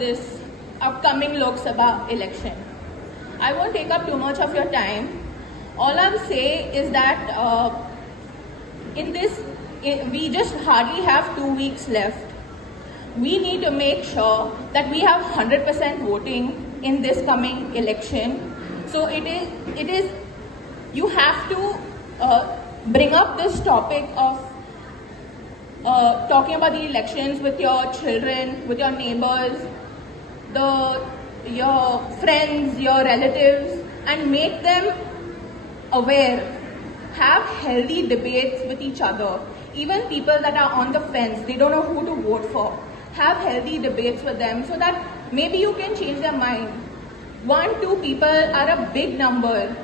this upcoming Lok Sabha election. I won't take up too much of your time. All I'll say is that we just hardly have 2 weeks left. We need to make sure that we have 100% voting in this coming election. So you have to bring up this topic of talking about the elections with your children, with your neighbors, your friends, your relatives, and make them aware. Have healthy debates with each other. Even people that are on the fence, they don't know who to vote for. Have healthy debates with them so that maybe you can change their mind. 1-2 people are a big number.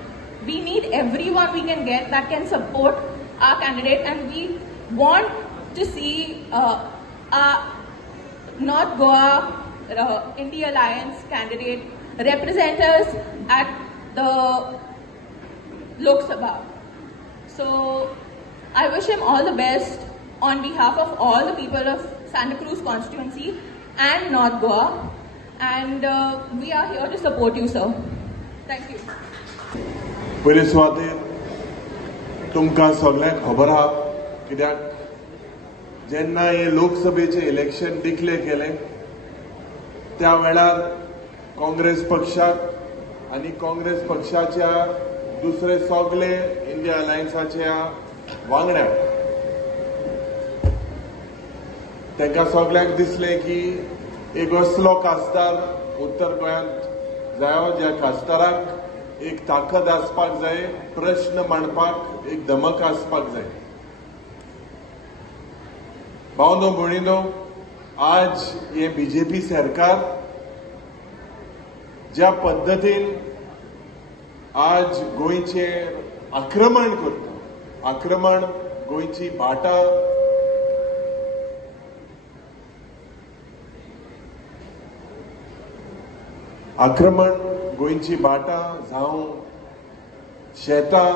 We need everyone we can get that can support our candidate, and we want to see North Goa India Alliance candidate represent us at the Lok Sabha. So I wish him all the best on behalf of all the people of Santa Cruz constituency and North Goa, and we are here to support you, sir. Thank you. पयले सुवातेर तुमकां सगळ्यांक खबर आहा, कित्याक जेन्ना हे लोकसभेचे इलेक्शन डिक्लेअर केले त्या वेळार काँग्रेस पक्षाक आनी काँग्रेस पक्षाच्या दुसरे सगळे इंडिया अलायन्साच्या वांगड्यांक तांकां सगळ्यांक दिसलें की एक असलो खासदार उत्तर गोंयांत जायो ज्या खासदाराक एक ताकद आसपाक जाय, प्रश्न मांडपाक एक धमक आसपाक जाय. भावनो भयणीनो, आज हे बीजेपी सरकार ज्या पद्दतीन आज गोंयचेर आक्रमण करता, आक्रमण गोंयची भाटां गोंयची भाटां जावं शेतां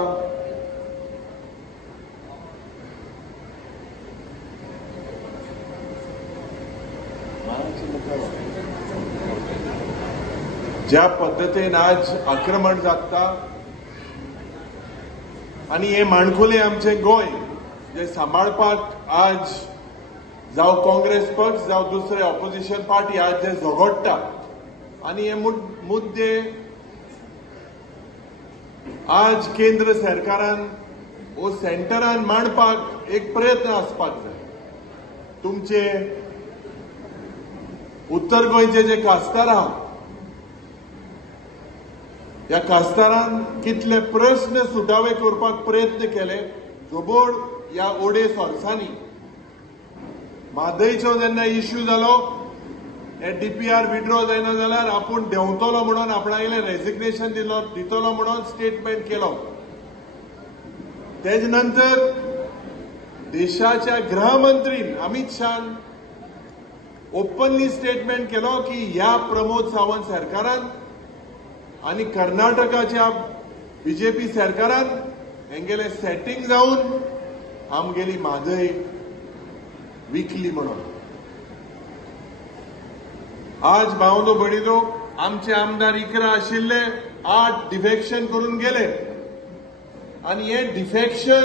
ज्या पद्दतीन आज आक्रमण जाता आनी हे माणकुले आमचे गोंय जे सांबाळपाक आज जावं काँग्रेस पक्ष जावं दुसरे ऑपोजिशन पार्टी आज जे झगडटा आनी हे मुद्दे आज केंद्र सरकारान वो सेंटरान मांडपाक एक प्रयत्न आसपाक जाय. तुमचे उत्तर गोंयचे जे खासदार आहा, ह्या खासदारान कितले प्रश्न सुटावे करपाक प्रयत्न केले. जोबोड ह्या ओडेस वर्सांनी म्हादयचो जेन्ना इश्यू जालो, डीपीआर विड्रॉ जायना जाल्यार आपूण देंवतलो म्हणून आपणागेलें रेजिग्नेशन दितलो म्हणून स्टेटमेंट केलो. तेज नंतर देशाच्या गृहमंत्रीन अमित शान ओपनली स्टेटमेंट केलो की ह्या प्रमोद सावंत सरकारान आनी कर्नाटकाच्या बीजेपी सरकारान हेंगेले सेटिंग जावन आमगेली म्हादय विकली म्हणून. आज भावनो भयणीनो, आमचे आमदार 11 आशिल्ले 8 डिफेक्शन करून गेले आनी हे डिफेक्शन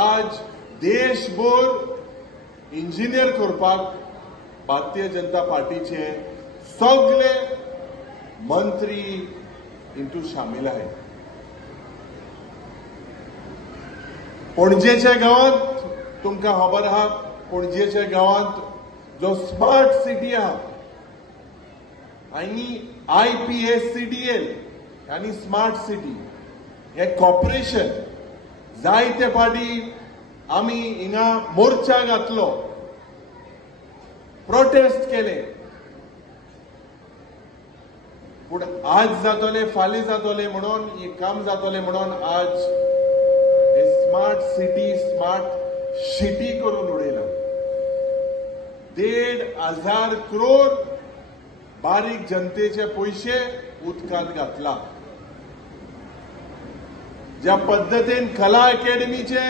आज देशभर इंजिनियर करपाक भारतीय जनता पार्टीचे सगळे मंत्री इंतू शामील आहेत. पणजेच्या गांवांत तुमकां खबर आहा, पणजेच्या गांवांत जो स्मार्ट सिटी आहा आनी IPSCDL आनी स्मार्ट सिटी हे कॉर्पोरेशन जायते फाटी आमी हिंगा मोर्चा घातलो, प्रोटेस्ट केले, पूण आज जातले फाल्यां जातले म्हणून हे काम जातले म्हणून आज हे स्मार्ट सिटी स्मार्ट सिटी करून उडयला. 1,500 करोड बारीक जनतेचे पैसे उदकांत घातला. ज्या पद्दतीन कला अकॅडमीचे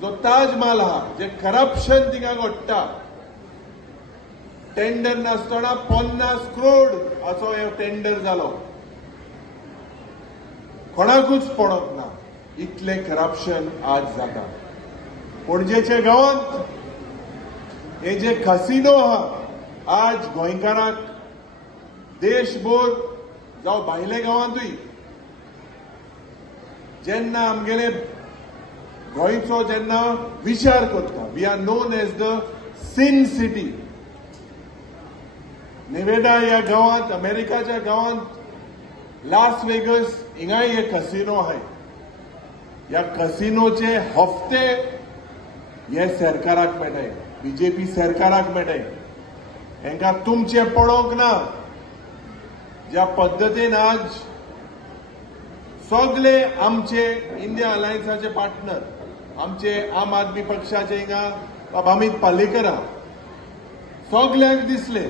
जो ताज महाल आहा, जे करप्शन थिंगा घडटा, टेंडर नासतना 50 करोड असो हे टेंडर जालो. कोणाकूच पडोंक ना इतले करप्शन आज जाता. पणजेच्या गांवांत हे जे कसिनो आहा आज गोंयकारांक देशभर जावं भायले गांवांतूय जेन्ना आमगेले गोंयचो जेन्ना विचार करता, we are known as the sin city. Nevada ह्या गांवांत, अमेरिकाच्या गांवांत लास वेगस हिंगाय हे कसिनो आहाय. ह्या कसिनोचे हफ्ते हे सरकाराक मेळटाय, बीजेपी सरकाराक मेळटाय. हांकां तुमचे पडोंक ना. ज्या पद्दतीन आज सगळे आमचे इंडिया अलायन्साचे पार्टनर, आमचे आम आदमी पक्षाचे हिंगा अमित पालेकर सगळ्यांक दिसले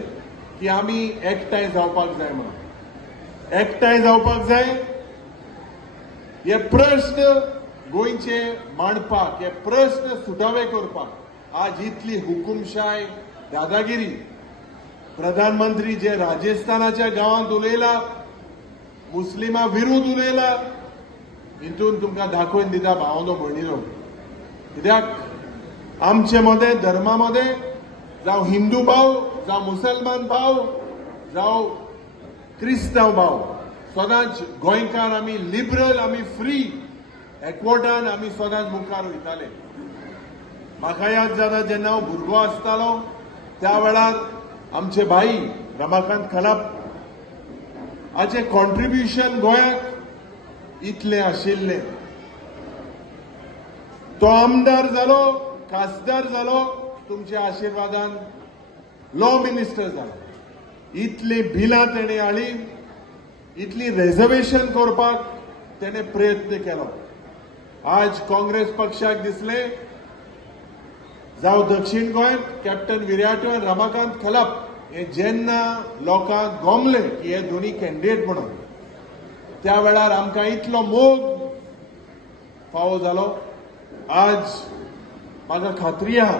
की आमी एकठांय जावपाक जाय म्हणून. एकठांय जावपाक जाय. हे प्रश्न गोंयचे मांडपाक, हे प्रश्न सुटावे करपाक आज इतली हुकुमशाय, दादागिरी. प्रधानमंत्री जे राजस्थानाच्या गांवांत उलयला, मुस्लिमां विरुद्ध उलयला, हितून तुमकां दाखोवन दिता भावनो भयणीनो. कित्याक आमचे मदें धर्मा मदें जावं हिंदू भाव, जावं मुसलमान भाव, जावं क्रिस्तांव भाव, सदांच गोंयकार आमी लिबरल, आमी फ्री, एकवटान आमी सदांच मुखार वयताले. म्हाका याद जाता जेन्ना हांव भुरगो आसतालो त्या वेळार आमचे भाई रमाकांत खलाप हाचे कॉन्ट्रिब्युशन गोंयाक इतलें आशिल्लें. तो आमदार जालो, खासदार जालो, तुमच्या आशिर्वादान लॉ मिनिस्टर जालो. इतली बिलां तेणे हाडली, इतली रिझर्वेशन करपाक तेणे प्रयत्न केलो. आज काँग्रेस पक्षाक दिसले जावं दक्षिण गोंयांत कॅप्टन विराटो आनी रमाकांत खलाप हे जेन्ना लोकांक गोमले की हे दोनी कॅन्डिडेट म्हणून, त्या वेळार आमकां इतलो मोग फावो जालो. आज म्हाका खात्री आहा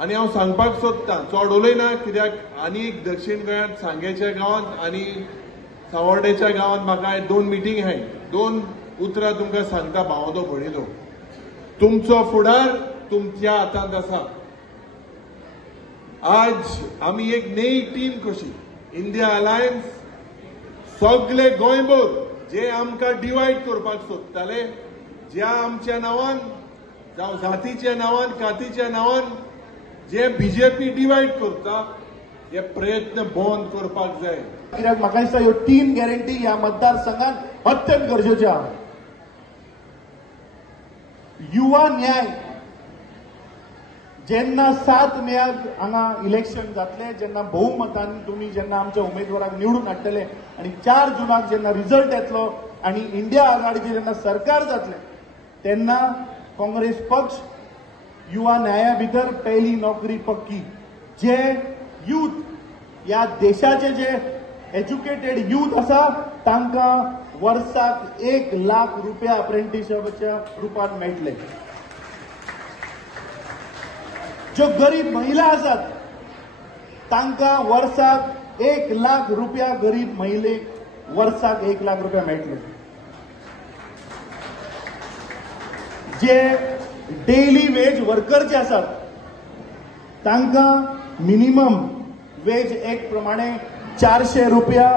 आनी हांव सांगपाक सोदतां, चड उलयना कित्याक आनी एक दक्षिण गोंयांत सांगेच्या गांवांत आनी सावर्डेच्या गांवांत म्हाका 2 मिटींग आहाय. 2 उतरां तुमकां सांगता भावनो भयणीनो. तुमचो फुडार तुमच्या हातांत आसा. आज आमी एक नई टीम कशी इंडिया अलायन्स, सगळे गोंयभर जे आमकां डिवायड करपाक सोदताले, ज्या आमच्या नांवान जावं जातीच्या नांवान, कातीच्या नांवान जे बीजेपी डिवायड करता, हे प्रयत्न बंद करपाक जाय. कित्याक म्हाका दिसता ह्यो 3 गॅरंटी ह्या मतदारसंघात अत्यंत गरजेच्यो आहा. युवा न्याय जेन्ना 7 मेक हांगा इलेक्शन जातले, जेन्ना भोवमतान तुमी जेन्ना आमच्या उमेदवाराक निवडून हाडटले आनी 4 जुनाक जेन्ना रिजल्ट येतलो आनी इंडिया आघाडीचें जेन्ना सरकार जातलें, तेन्ना काँग्रेस पक्ष युवा न्याया भितर पयली नोकरी पक्की. जे यूथ ह्या देशाचे जे एज्युकेटेड यूथ आसा तांकां वर्साक 1 लाख रुपया अप्रेंटिसशिपाच्या रुपान मेळटले. ज्यो गरीब महिला आसात तांकां वर्साक 1 लाख रुपया गरीब महिलेक वर्साक 1 लाख रुपया मेळटले. जे डेली वेज वर्कर जे आसात तांकां मिनिमम वेज एक प्रमाणे 400 रुपया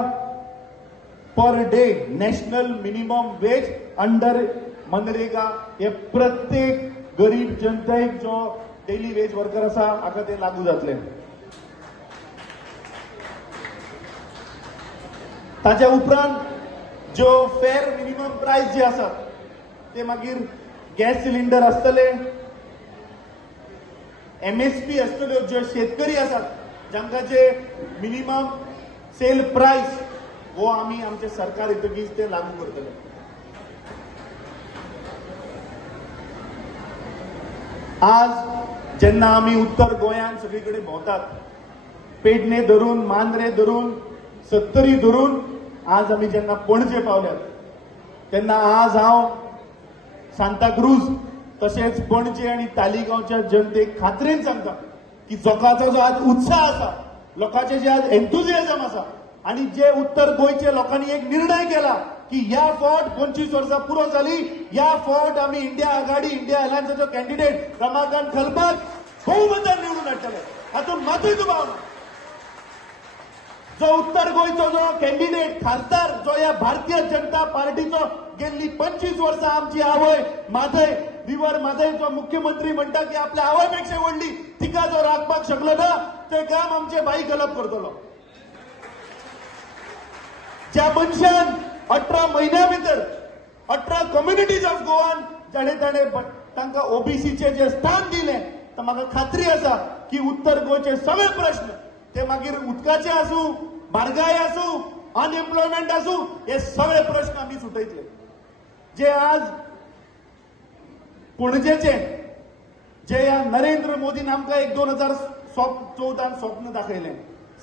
per day national minimum wage under MNREGA हे प्रत्येक गरीब जनतेक जो डेली वेज वर्कर आसा हाका ते लागू जातले. ताच्या उपरांत ज्यो फेअर मिनिमम प्राइस जे आसात ते मागीर गॅस सिलिंडर आसतले, MSP आसतल्यो, ज्यो शेतकरी आसात जांकां जे मिनिमम सेल प्राइस हो आमी आमचे सरकार येतकीच ते लागू करतले. आज जेन्ना आमी उत्तर गोंयांत सगळीकडे भोंवतात, पेडणे धरून, मांद्रे धरून, सत्तरी धरून आज आमी जेन्ना पणजे पावल्यात, तेन्ना आज हांव सांताक्रूज तशेंच पणजे आनी तालिगांवच्या जनतेक खात्रेन सांगता की लोकांचो जो आज उत्साह आसा, लोकांचे जे आज एन्थुजियाझम आसा आणि जे उत्तर गोंयच्या लोकांनी एक निर्णय केला की या फावट 25 वर्सां पुरो जाली, या फावट आम्ही इंडिया आघाडी इंडिया अलायन्साचो कॅन्डिडेट रमाकांत खलपाक बहुमतान निवडून हाडटले, हातून मातूय दुबाव ना. जो उत्तर गोंयचो जो कॅन्डिडेट खासदार जो या भारतीय जनता पार्टीचो गेल्ली 25 वर्सां आमची आवय माधय विवर माधयचो मुख्यमंत्री म्हणटा की आपल्या आवयपेक्षा व्हडली तिका जो राखपाक शकलो ना ते काम आमचे भाई गलप करतलो. ज्या मनशान 18 महिन्या भितर 18 कम्युनिटीज ऑफ गोवान ताणे तांकां ओबीसीचे जे स्थान दिले, तर म्हाका खात्री आसा की उत्तर गोंयचे सगळे प्रश्न ते मागीर उदकाचे आसूं, म्हारगाय आसूं, अनएम्प्लॉयमेंट आसूं, हे सगळे प्रश्न आमी सुटयतले. जे आज पणजेचे जे या नरेंद्र मोदीन आमकां एक 2014 स्वप्न दाखयलें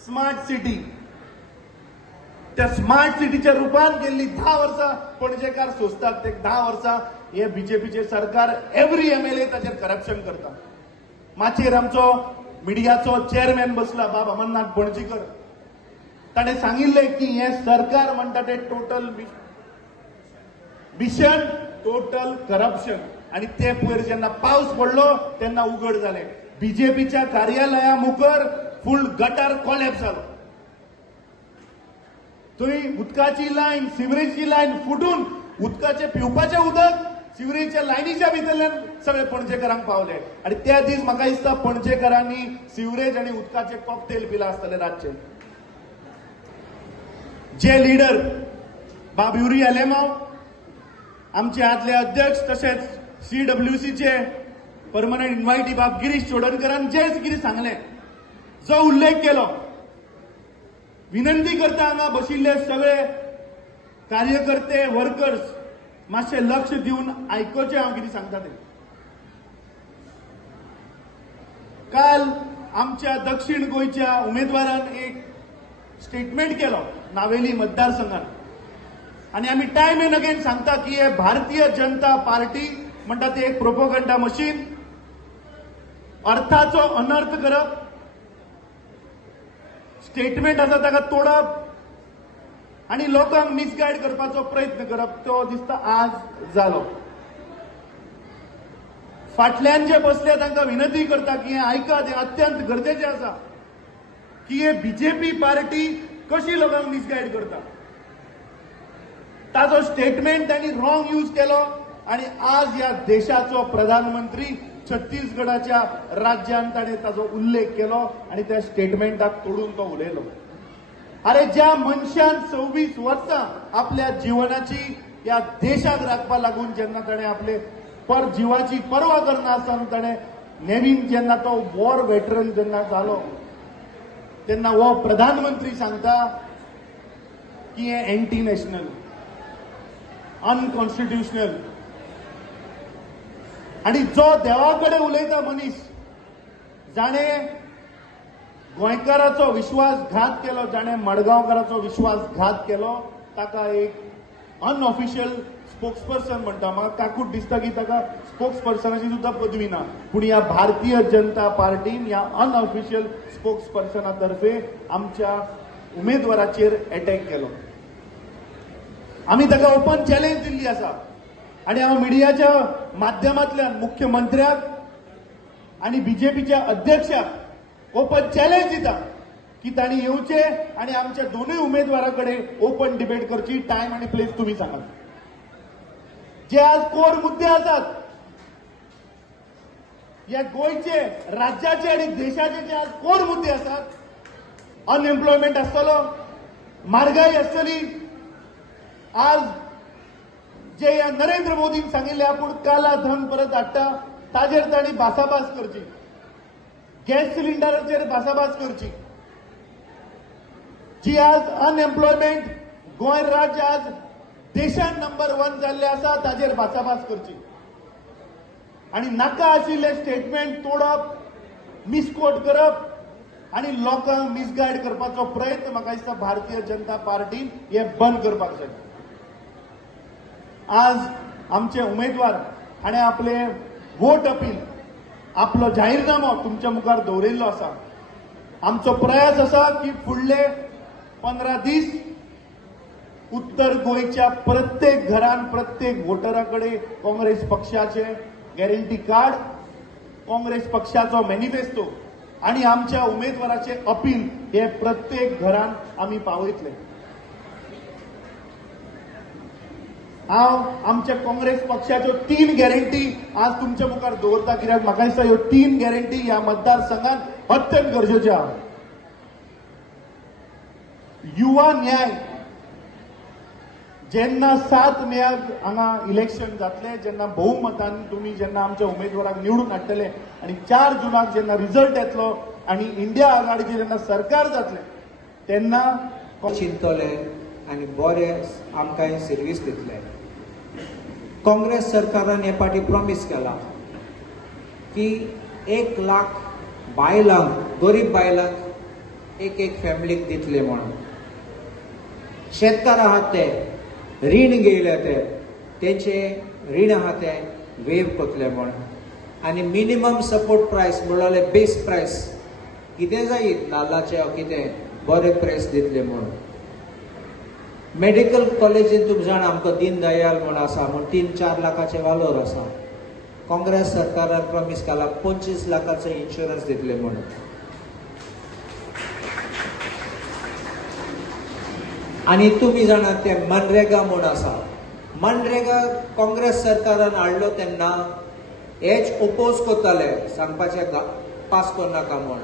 स्मार्ट सिटी, त्या स्मार्ट सिटीच्या रुपान गेल्ली 10 वर्सां पणजेकार सोंसतात. ते 10 वर्सां हे बीजेपीचे सरकार एव्हरी एमएलए ताचेर करप्शन करता. माचेर आमचो मिडियाचो चेअरमॅन बसला बाब अमरनाथ पणजीकर, ताणें सांगिल्लें की हे सरकार म्हणटा ते टोटल मिशन टोटल करप्शन, आणि ते पयर जेन्ना पावस पडलो तेन्ना उघड जालें. बीजेपीच्या कार्यालया मुखार फुल गटार कॉलॅप्स जालो. थंय उदकाची लायन सिवरेजची लायन फुटून उदकाचे पिवपाचें उदक सिवरेजच्या लायनीच्या भितरल्यान सगळे पणजेकरांक पावले. आणि त्या दीस म्हाका दिसता पणजेकरांनी सिवरेज आणि उदकाचे कॉकटेल पिला आसतले रातचे. जे लिडर बाब युरी आलेमाव, आमचे आदले अध्यक्ष तशेंच CWCचे परमनंट इन्व्हायटी बाब गिरीश चोडणकरान जे कितें सांगलें, जो उल्लेख केलो, विनंती करता हांगा बशिल्ले सगळे कार्यकर्ते वर्कर्स मातशें लक्ष दिवन आयकोचें हांव कितें सांगता तें. काल आमच्या दक्षिण गोंयच्या उमेदवारान एक स्टेटमेंट केलो नावेली मतदारसंघात, आणि आमी टायम एंड अगेन सांगता की हे भारतीय जनता पार्टी म्हणटा ते एक प्रोपोगंडा मशीन, अर्थाचो अनर्थ करप, स्टेटमेंट आसा ताका तोडप आणि लोकांक मिसगायड करपाचो प्रयत्न करप, तो दिसता आज जालो. फाटल्यान जे बसले तांकां विनंती करता की हे आयकात, हे अत्यंत गरजेचें आसा की हे बीजेपी पार्टी कशी लोकांक मिसगायड करता. ताजो स्टेटमेंट तांणी रॉंग यूज केलो, आणि आज या देशाचो प्रधानमंत्री छत्तीसगडाच्या राज्यान ताणें ताजो उल्लेख केलो आणि त्या स्टेटमेंटाक तोडून तो उलयलो. अरे ज्या मनशान 26 वर्सां आपल्या जिवनाची या देशाक राखपा लागून जेन्ना ताणें आपले जीवाची पर्वा करनासतना ताणें नेवीन जेन्ना तो वॉर वेटरन जेन्ना जालो तेन्ना हो प्रधानमंत्री सांगता की हे एंटी नॅशनल, अनकॉन्स्टिट्युशनल, आणि जो देवाकडे उलयता मनीस जाणे गोंयकाराचो विश्वासघात केलो, जाणे मडगांवकाराचो विश्वासघात केलो, ताका एक अनऑफिशियल स्पोक्सपर्सन म्हणटा. म्हाका काकूट दिसता की ताका स्पोक्सपर्सनाची सुद्धा पदवी ना, पूण ह्या भारतीय जनता पार्टीन ह्या अनऑफिशियल स्पोक्सपर्सना तर्फे आमच्या उमेदवाराचेर अटॅक केलो. आमी ताका ओपन चॅलेंज दिल्ली आसा, आणि हांव मिडियाच्या माध्यमांतल्यान मुख्यमंत्र्याक आणि बीजेपीच्या अध्यक्षाक ओपन चॅलेंज दिता की तांणी येवचे आणि आमच्या दोनूय उमेदवाराकडे ओपन डिबेट करची. टायम आणि प्लेस तुम्ही सांगात. जे आज कोर मुद्दे आसात, या गोंयचे राज्याचे आणि देशाचे जे आज कोर मुद्दे आसात, अनएम्प्लॉयमेंट आसतलो, म्हारगाय आसतली, आज जे या नरेंद्र मोदीन सांगिल्ले आपूण काला धन परत हाडटा ताजेर तांणी भासाभास करची, गॅस सिलिंडराचेर भासाभास करची. जी आज अनएम्प्लॉयमेंट गोंय राज्य आज देशान नंबर 1 जाल्ले आसा ताजेर भासाभास करची, आणि नाका आशिल्ले स्टेटमेंट तोडप, मिसकोट करप आणि लोकांक मिसगायड करपाचो प्रयत्न म्हाका दिसता भारतीय जनता पार्टीन हे बंद करपाक जाय. आज आमचे उमेदवार हाणें आपले वोट अपील आपलो जाहीरनामो तुमच्या मुखार दवरिल्लो आसा. आमचो प्रयास आसा की फुडले 15 दीस उत्तर गोंयच्या प्रत्येक घरान प्रत्येक वोटराकडे काँग्रेस पक्षाचे गॅरंटी कार्ड, काँग्रेस पक्षाचो मॅनिफेस्टो आणि आमच्या उमेदवाराचे अपील हे प्रत्येक घरान आमी पावयतले. हांव आमच्या काँग्रेस पक्षाच्यो 3 गॅरंटी आज तुमच्या मुखार दवरता, कित्याक म्हाका दिसता ह्यो 3 गॅरंटी ह्या मतदारसंघात अत्यंत गरजेच्यो आहा. युवा न्याय. जेन्ना 7 मेक हांगा इलेक्शन जातले, जेन्ना भोवमतान तुमी जेन्ना आमच्या उमेदवाराक निवडून हाडटले आनी 4 जुनाक जेन्ना रिजल्ट येतलो आनी इंडिया आघाडीचें जेन्ना सरकार जातलें तेन्ना चिंतले आनी बरे आमकां सर्वीस दितले. काँग्रेस सरकारान हे फाटी प्रॉमिस केला की 1 लाख बायलांक, गरीब बायलांक एक फॅमिलीक दितले म्हणून. शेतकार आहात ते रीण घेयले तेंचे रीण आहा ते वेव करतले म्हण. आनी मिनिमम सपोर्ट प्रायस म्हणल्यार बेस प्रायस कितें जायत नाल्लाचे कितें बरें प्रायस दितले म्हण. मेडिकल कॉलेजीन तुमी जाणा आमकां दीन दयाल म्हण आसा म्हण 3-4 लाखाचे वालोर आसा. काँग्रेस सरकारान प्रॉमिस केला 25 लाखाचो इन्शुरन्स दितले म्हण. आनी तुमी जाणा ते मनरेगा म्हण आसा. मनरेगा काँग्रेस सरकारान हाडलो तेन्ना हेच ओपोज करताले, सांगपाचें पास करनाका म्हण.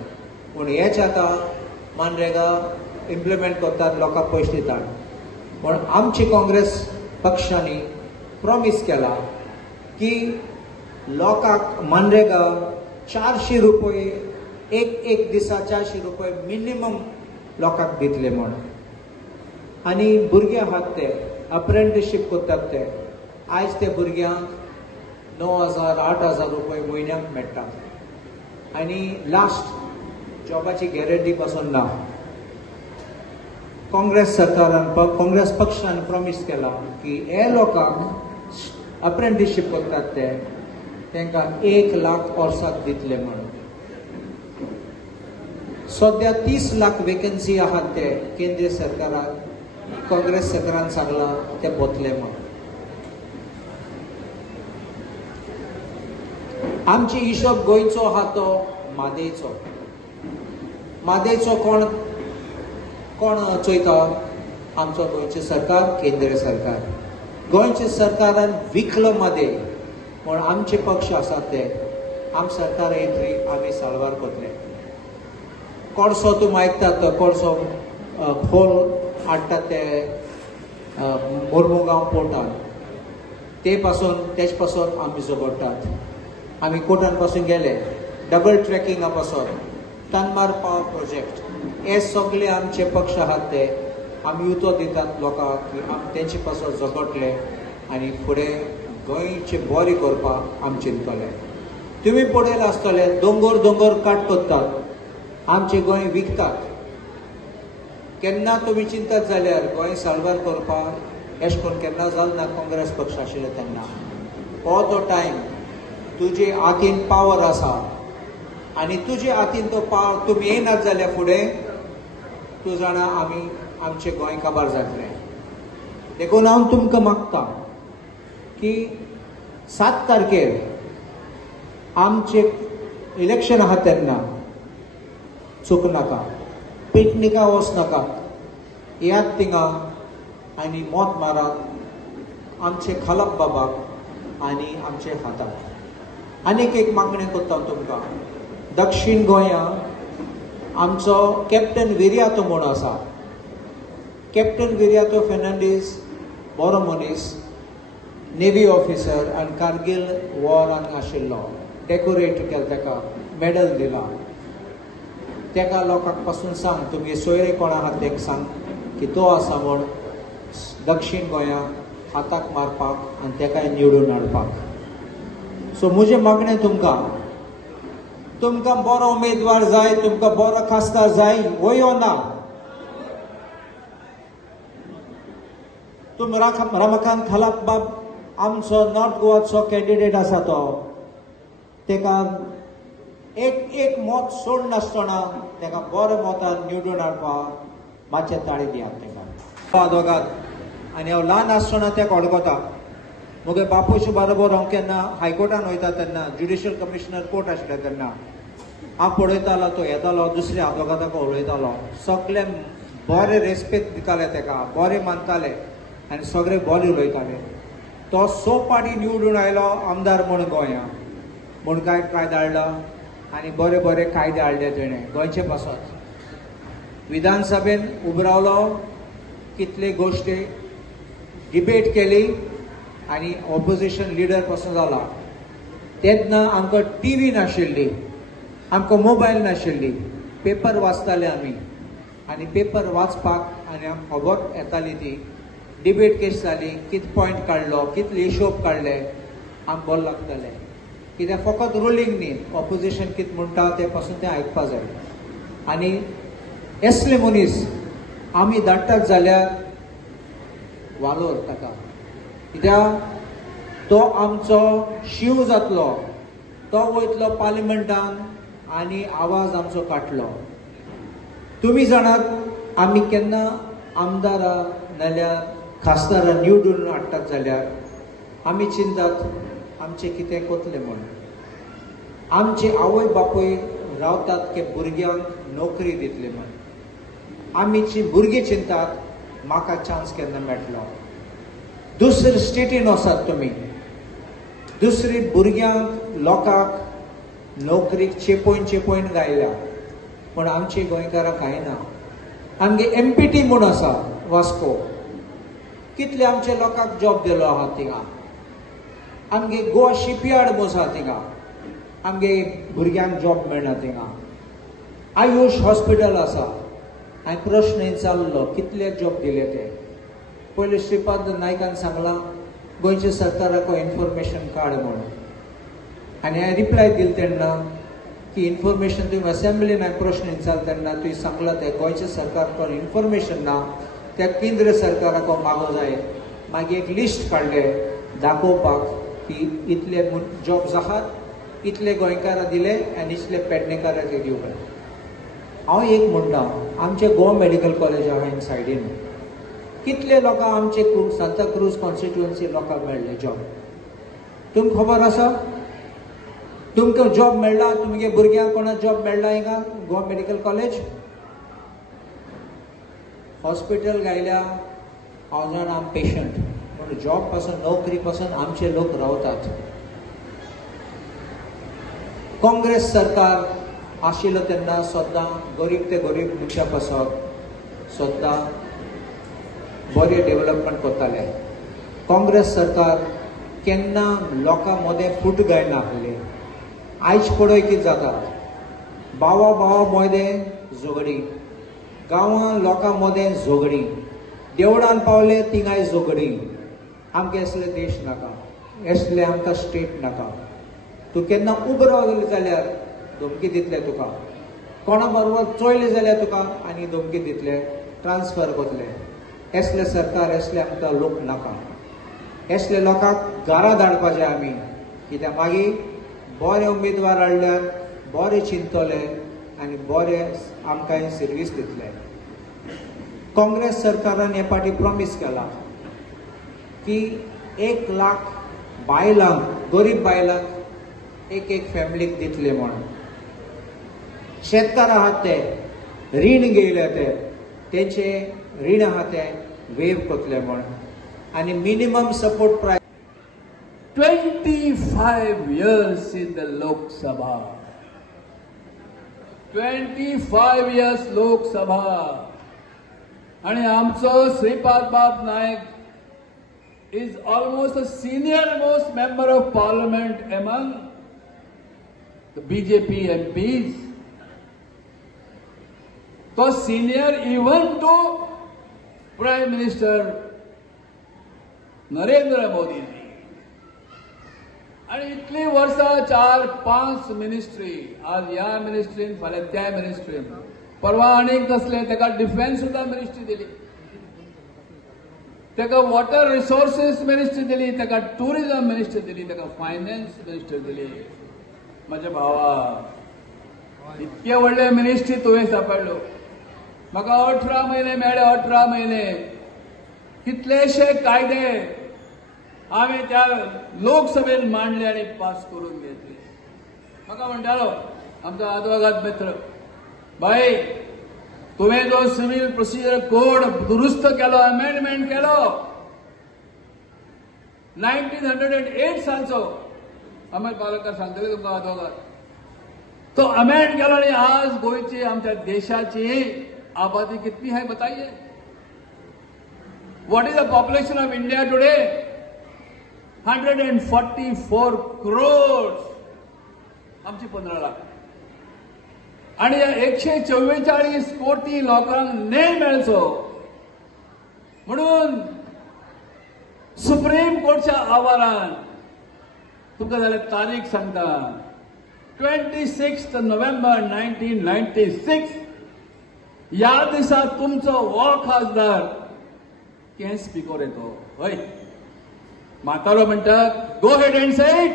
पूण हेच आतां मनरेगा इम्प्लिमेंट करतात, लोकांक पयशे दितात. पण आमची काँग्रेस पक्षांनी प्रॉमिस केला की लोकांक मनरेगा 400 रुपये एक दिसा 400 रुपये मिनिमम लोकांक दितले म्हण. आनी भुरगे आहात ते अप्रेंटिसशीप करतात ते आयज ते भुरग्यांक 9,000-8,000 रुपये म्हयन्याक मेळटा. आनी लास्ट जॉबाची गॅरंटी पासून ना. काँग्रेस सरकारान काँग्रेस पक्षान प्रॉमिस केला की हे लोकांक अप्रेंटिसशीप करतात ते तांकां 1 लाख वर्साक दितले म्हण. सध्या 30 लाख वेकन्सी आहात ते केंद्रीय सरकारान काँग्रेस सरकारान सांगला ते पोतले म्हण. आमची हिशोब गोंयचो आहा तो मादेचो. मादेचो कोण चोयता? आमचो गोंयचे सरकार, केंद्र सरकार. गोंयचे सरकारान विकलो मादे म्हण आमचे पक्ष आसात ते आम सरकार येतरी आमी साल्वार करतले. कोणसो तूं आयकतात तो कोणसो खोल हाडटात ते मोर्मुगांव पोर्टान तेच पासून आमी झगडटात. आमी कोर्टान पासून गेले डबल ट्रॅकिंगा पासून तनमार पावर प्रोजेक्ट हे सगळे आमचे पक्ष आहात ते आमी उतो दितात लोकांक की आमी तेंचे पासून झगडटले आनी फुडें गोंयचे बरें करपाक आमी चिंतले. तुमी पळयलें आसतलें दोंगर काट करतात, आमचे गोंय विकतात. केन्ना तुमी चिंतत जाल्यार गोंय साल्वार करपाक अशें करून केन्ना जालें ना काँग्रेस पक्ष आशिल्लो तेन्ना. हो तो टायम तुजे हातीन पावर आसा आनी तुजे हातीन तो पावर तुमी येनात जाल्यार फुडें तूं जाणा आमी आमचें गोंय काबार जातलें. देखून हांव तुमकां मागतां की 7 तारखेर आमचें इलेक्शन आहा तेन्ना चुकनाका, पिकनिका वचनाका, याद थिंगा आनी मोत मारात आमचे खालप बाबाक आनी आमचे हाताक. आनीक एक मागणें करता तुमकां. दक्षिण गोंयांत आमचो कॅप्टन विर्यातो म्हूण आसा. कॅप्टन विर्यातो फेर्नांडीस बरो मनीस, नेव्ही ऑफिसर आनी कारगील वॉरान आशिल्लो. डेकोरेट केला ताका, मेडल दिला. ताका लोकांक पासून सांग तुमगे सोयरे कोण आहात ताका सांग की तो आसा म्हूण दक्षिण गोंयांत हाताक मारपाक आनी ताकाय निवडून हाडपाक. सो म्हजें मागणें तुमकां बरो उमेदवार जाय, तुमकां बरो खासदार जाय वयो ना. तुम रमाकांत खालप बाब आमचो नॉर्थ गोवाचो कॅन्डिडेट आसा तो, ताका एक मत सोड नासतना ताका बरें मतान निवडून हाडपाक मातशे ताळी दियात ताका दोगात आनी हांव ल्हान आसतना ताका अडकता मुगे बापूश बरोबर हांव केन्ना हायकोर्टान वयता तेन्ना ज्युडिशियल कमिशनर कोर्ट आशिल्ले तेन्ना हांव पळयतालो तो येतालो दुसरे आदवोगादाक उलयतालो सगळे बरे रेस्पेक्ट दिताले ताका बरें मानताले आनी सगळे बरे उलयताले तो 6 पाटी निवडून आयलो आमदार म्हूण गोंयां म्हूण कायदे हाडलो आनी बरे बरे कायदे हाडले तेणें गोंयचे पासत विधानसभेन उबो रावलो कितले गोश्टी डिबेट केली आनी ऑपोजिशन लिडर पासून जाला तेन्ना आमकां टीव्ही नाशिल्ली आमकां मोबायल नाशिल्ली पेपर वाचताले आमी आनी पेपर वाचपाक आनी आमकां खबर येताली ती डिबेट केस जाली कितें पॉयंट काडलो कितले हिशोब काडले आमकां बरें लागतालें कित्याक फकत रुलींग न्ही ऑपोजिशन कितें म्हणटा ते पासून तें आयकपा जाय आनी असले मनीस आमी धाडटात जाल्यार वालोर ताका कित्याक तो आमचो शिव जातलो तो वयतलो पार्लिमेंटान आनी आवाज आमचो काडटलो तुमी जाणात आमी केन्ना आमदारां नाल्यार खासदारां निवडून हाडटात जाल्यार आमी चिंतात आमचें कितें कोतलें म्हूण आमचे आवय बापूय रावतात की भुरग्यांक नोकरी दितले म्हूण आमीची भुरगीं चिंतात म्हाका चान्स केन्ना मेळटलो दुसरे स्टेटीन वसात तुमी दुसरी भुरग्यांक लोकांक नोकरीक चेपयन गायल्या पूण आमची गोंयकारां कांय ना आमगे MPT म्हूण आसा वास्को कितले आमच्या लोकांक जॉब दिलो आहा थिंगा आमगे गोवा शिपयार्ड म्हूण आसा थिंगा आमगे भुरग्यांक जॉब मेळना थिंगा आयुष हॉस्पिटल आसा हांवें प्रश्न विचारलो कितले जॉब दिले ते पयलीं श्रीपाद नायकान सांगलां गोंयच्या सरकाराक इन्फॉर्मेशन काड म्हणून आनी हांवें रिप्लाय दिलो तेन्ना की इन्फॉर्मेशन तुवें असेंब्लीन हांवें प्रश्न विचारलो तेन्ना तुवें सांगलां ते गोंयच्या सरकाराक इन्फॉर्मेशन ना त्या केंद्र सरकाराक मागो जाय मागीर एक लिस्ट काडले दाखोवपाक की इतले जॉब्स आहात इतले गोंयकारां दिले आनी इतले पेडणेकाराक दिवं हांव एक म्हणटा आमचे गोवा मेडिकल कॉलेज आहा इन सायडीन कितले लोकांक आमचे सांता क्रूज कॉन्स्टिट्युएन्सी लोकांक मेळ्ळे जॉब तुमकां खबर आसा तुमकां जॉब मेळ्ळा तुमगे भुरग्यांक कोणाक जॉब मेळ्ळा हिंगा गोवा मेडिकल कॉलेज हॉस्पिटल गायल्या हांव जाणा आम पेशंट पूण जॉब पासून नोकरी पासून आमचे लोक रावतात काँग्रेस सरकार आशिल्लो तेन्ना सद्दां गरीब ते गरीब मनशा पासून सद्दां बरें डेव्हलपमेंट करताले काँग्रेस सरकार केन्ना लोकां मदें फूट गायना आसले आयज पळय कितें जाता भावा मदें झगडी गांवां लोकां मदें झगडी देवळान पावले थिंगाय झगडी आमकां असले देश नाका असले आमकां स्टेट नाका तूं केन्ना उबो रावले जाल्यार धमकी दितले तुका कोणा बरोबर चोयले जाल्यार तुका आनी धमकी दितले ट्रान्सफर करतले असले सरकार असले आमकां लोक नाका असले लोकांक घरा धाडपाचें आमी कित्याक मागीर बरे उमेदवार हाडल्यार बरे चिंतले आनी बरे आमकां सर्वीस दितले काँग्रेस सरकारान हे फाटी प्रॉमीस केला की 1 लाख बायलांक गरीब बायलांक एक फॅमिलीक दितले म्हणून शेतकार आहात ते रीण घेयले तेचे रीण आहा ते वेव करतले म्हणून आनी मिनिमम सपोर्ट प्रायस 25 years in the Lok Sabha. 25 years Lok Sabha. आणि आमचो श्रीपाद बाब नायक is almost the senior most member of parliament among the BJP MPs. So senior even to Prime Minister Narendra Modi ji. आणि इतली वर्सां 4-5 ministry आज ह्या मिनिस्ट्रीन फाल्यां त्या मिनिस्ट्रीन परवा आनीक कसले ताका डिफेन्स सुद्दां मिनिस्ट्री दिली ताका वॉटर रिसोर्सेस मिनिस्ट्री दिली ताका टुरिझम मिनिस्ट्री दिली ताका फायनान्स मिनिस्ट्री दिली. म्हज्या भावा इतके व्हडले मिनिस्ट्री तुवें सांबाळ्ळ्यो. म्हाका 18 महिने मेळ्ळे. 18 महिने कितलेशे कायदे हांवें त्या लोकसभेत मांडले आनी पास करून घेतले. म्हाका म्हणटालो आमचो आदवोगाद मित्र, भाई तुवें जो सिव्हिल प्रोसिजर कोड दुरुस्त केलो, अमेंडमेंट केलो 1908 सालचो, अमर पालकर सांगतले तुमकां आदवोगाद, तो अमेंड केलो आनी आज गोंयची आमच्या देशाची आबादी कितनी है बताइए. What is the population of India today? 144 crores. आमची 15 लाख. आणि या 144 कोटी लोकांक न्याय मेळचो म्हणून सुप्रीम कोर्टच्या आवारान तुमकां जाल्यार तारीख सांगता, 26 नोव्हेंबर 1996 ह्या दिसा तुमचो हो खासदार केस स्पीकर येतो. हय, म्हातारो म्हणटात go ahead and say it,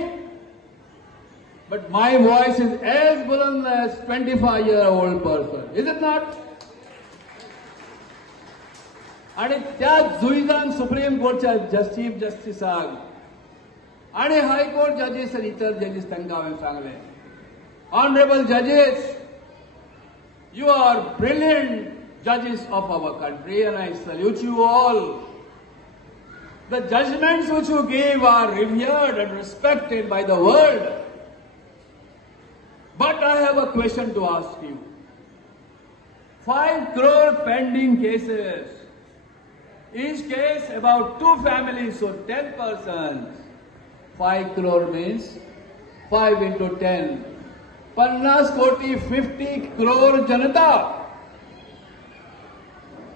but my voice is as buland as 25-year-old person. Is it not? आणि त्या जुईदान सुप्रीम कोर्टच्या चीफ जस्टिसाक आणि हायकोर्ट जजीस आणि इतर जजीस तांकां हांवें सांगलें, honourable जजीस, you are brilliant judges of our country and I salute you all. The judgments which you gave are revered and respected by the world. But I have a question to ask you. 5 crore pending cases. Each case about 2 families, so 10 persons. 5 crore means 5 into 10. 50 कोटी 50 crore जनता.